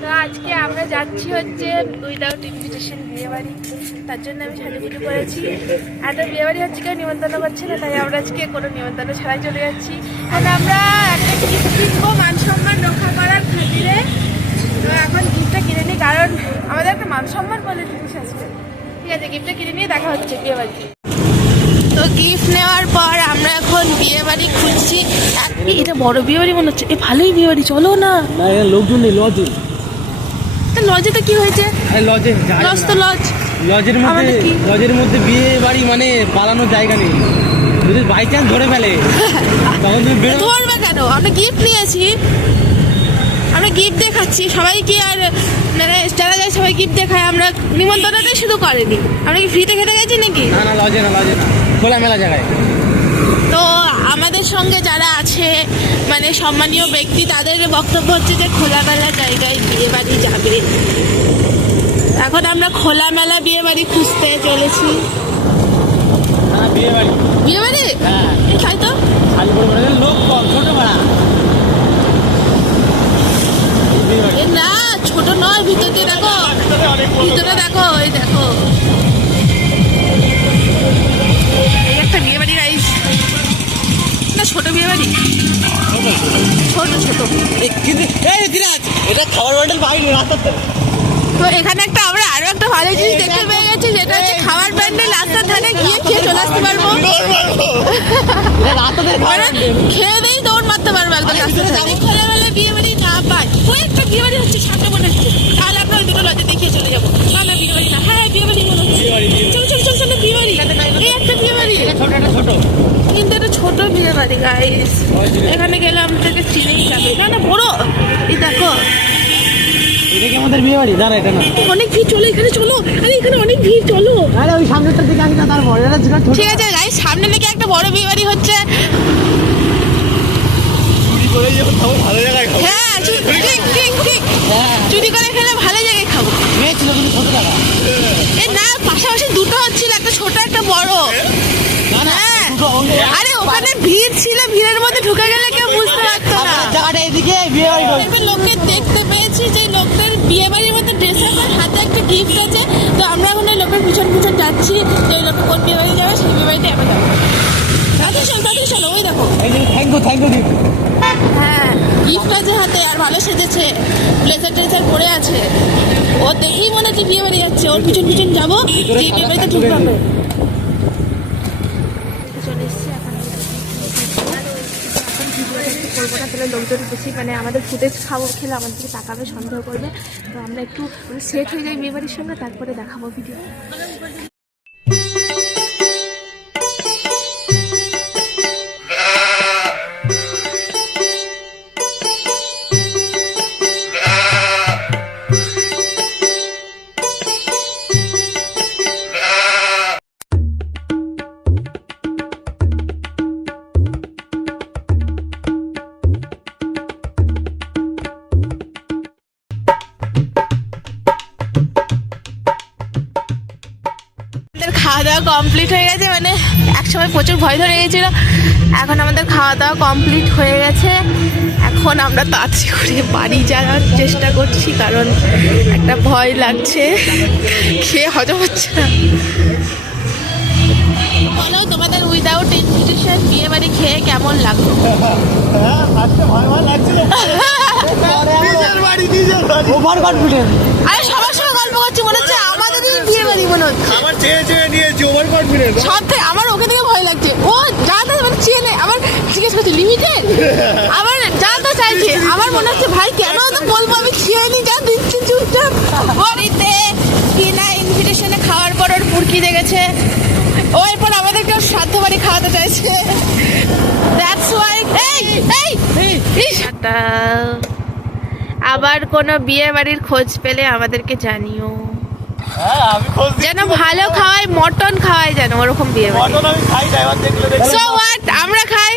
তো আজকে আমরা যাচ্ছি হচ্ছে উইদাউট ইনভিটেশন বিয়ে বাড়ি। তার জন্য আমি সাজুগুজু করেছি। এত বিয়ে বাড়ি হচ্ছে কেউ নিমন্ত্রণ করছে না, তাই আমরা আজকে কোনো নিমন্ত্রণ ছাড়াই চলে যাচ্ছি। কারণ আমরা একটা গিফট কিনবো মান সম্মান রক্ষা করার খাতিরে। তো এখন গিফটটা কিনে নিই, কারণ আমাদের একটা মান সম্মান বলে জিনিস আছে। ঠিক আছে, গিফটটা কিনে নিয়ে দেখা হচ্ছে বিয়ে বাড়িতে। তো গিফট নেওয়ার পর আমরা এখন বিয়ে বাড়ি খুঁজছি। এটা বড় বিয়ে বাড়ি মনে হচ্ছে। ভালোই বিয়ে বাড়ি, চলো না। লোকজন নেই, লজে। লজে তো কি হয়েছে? লজ তো লজ। লজের মধ্যে বিয়ে বাড়ি মানে পালানোর জায়গা নেই। যদি বাই চান্স ধরে ফেলে তখন তুমি ধরবে কেন? আমরা গিফট নিয়েছি, আমরা গিফট দেখাচ্ছি। সবাই কি আর মানে যারা যায় সবাই গিফট দেখায়? আমরা নিমন্ত্রণটাই শুধু করেনি, আমরা কি ফ্রিতে খেতে গেছি নাকি? না, লজে না, খোলামেলা জায়গায়। তো আমাদের সঙ্গে যারা আছে মানে সম্মানীয় ব্যক্তি, তাদের বক্তব্য হচ্ছে যে খোলামেলা জায়গায় বিয়ে বাড়ি যাবে। এখন আমরা খোলামেলা বিয়ে বাড়ি খুঁজতে চলেছি। বিয়ে বাড়ি তাই তো লোক ছোট ভাড়া না, ছোট নয়। ভিতরে দেখো, ভিতরে দেখো, এই দেখো একটা বিয়ে বাড়ি রাইস না, ছোট বিয়ে বাড়ি, ছোট এটা খাবার বান্ডেল বাইরে রাস্তাতে। তো এখানে একটা আমরা আরো একটা ভালো জিনিস দেখতে পেয়ে গেছি, যেটা হচ্ছে খাবার প্যান্ডেল। রাস্তার ধারে গিয়ে খেয়ে চলে আসতে পারবো, খেয়ে দিয়ে দৌড় মারতে পারবো একদম রাস্তার ধারে। খোলামেলা বিয়ে বাড়ি না পাই, ওই একটা বিয়ে বাড়ি হচ্ছে সামনে মনে হচ্ছে, তাহলে আমরা ওই দুটো লজে দেখিয়ে চলে যাবো। না বিয়ে বাড়ি না, হ্যাঁ বিয়ে বাড়ি মনে হচ্ছে। চল বিয়ে বাড়ি, এই একটা বিয়ে বাড়ি, ছোট কিন্তু এটা ছোট বিয়ে বাড়ি গাইস। এখানে গেলে আমাদেরকে চিনেই যাবে। না বড়, এই দেখো আমাদের বিয়ে বাড়ি। দাঁড়া, এটা না, অনেক ভিড়, চলো এখানে চলো। আরে এখানে অনেক ভিড়, চলো। আরে ওই সামনেটার দিকে আসি না, তারপর ঠিক আছে গাইস, সামনে থেকে একটা বড় বিয়ে বাড়ি হচ্ছে। ভালো জায়গায় খাবো। হ্যাঁ ঠিক, চুরি করে খেলে ভালো জায়গায় খাবো। এ না, পাশাপাশি দুটো হচ্ছিল, একটা ছোট একটা বড়। হ্যাঁ, আরে ওখানে ভিড় ছিল, ভিড়ের মধ্যে ঢুকে গেলে কেউ বুঝতে পারতো না। এদিকে বিয়ে বাড়ি লোককে দেখতে পেয়েছি যে লোকটার বিয়ে বাড়ির মধ্যে ড্রেস আপ আর হাতে একটা গিফট আছে। তো আমরা এখন ওই লোকের পিছন যাচ্ছি, যে ওই লোকটা কোন বিয়ে বাড়ি যাবে সেই বিয়ে বাড়িতে আমরা যাবো। তাড়াতাড়ি চলো, ওই দেখো। Thank you. হ্যাঁ, গিফট আছে হাতে আর ভালো সেজেছে, ব্লেজার টেজার পরে আছে। ও দেখেই মনে হচ্ছে বিয়ে বাড়ি যাচ্ছে। ওর পিছন যাবো, যে বিয়ে বাড়িতে ঢুকবে। চলে এসছি এখন করবো না, তাহলে লোকজন বেশি মানে আমাদের ফুটেজ খেলে আমাদেরকে তাকাবে, সন্দেহ করবে। তো আমরা একটু সেট হয়ে যাই বিয়ে বাড়ির সঙ্গে, তারপরে দেখাবো ভিডিও। খাওয়া দাওয়া কমপ্লিট হয়ে গেছে, মানে একসময় প্রচুর ভয় ধরে গেছিলো। এখন আমাদের খাওয়া দাওয়া কমপ্লিট হয়ে গেছে। এখন আমরা তাড়াতাড়ি করে বাড়ি যাওয়ার চেষ্টা করছি, কারণ একটা ভয় লাগছে, খেয়ে হজম হচ্ছে না। বলো তোমাদের উইদাউট ইনভিটেশন বিয়ে বাড়ি খেয়ে কেমন লাগলো? আরে সবার সঙ্গে গল্প করছি, মনে হচ্ছে আমাদের বিয়ে বাড়ি মনে হচ্ছে। আমার চেয়ে নিয়েছি, ওভার কনফিডেন্স। সব থেকে আমার ওকে থেকে ভয় লাগছে। ও যা তা মানে চেনে, আমার জিজ্ঞেস করছে লিমিটেড, আবার যা তা চাইছে। আমার মনে হচ্ছে ভাই কেন তো বলবো, আমি খেয়ে নি, যা দিচ্ছি চুপচাপ। বাড়িতে বিনা ইনভিটেশনে খাওয়ার পর ওর পুরকি দেখেছে, ও এরপর আমাদেরকেও শ্রাদ্ধ বাড়ি খাওয়াতে চাইছে। That's why. আবার কোনো বিয়ে বাড়ির খোঁজ পেলে আমাদেরকে জানিও। যেন ভালো খাওয়ায়, মটন খাওয়ায় যেন, ওরকম বিয়ে বাড়ি। আমি খাই, আমরা খাই।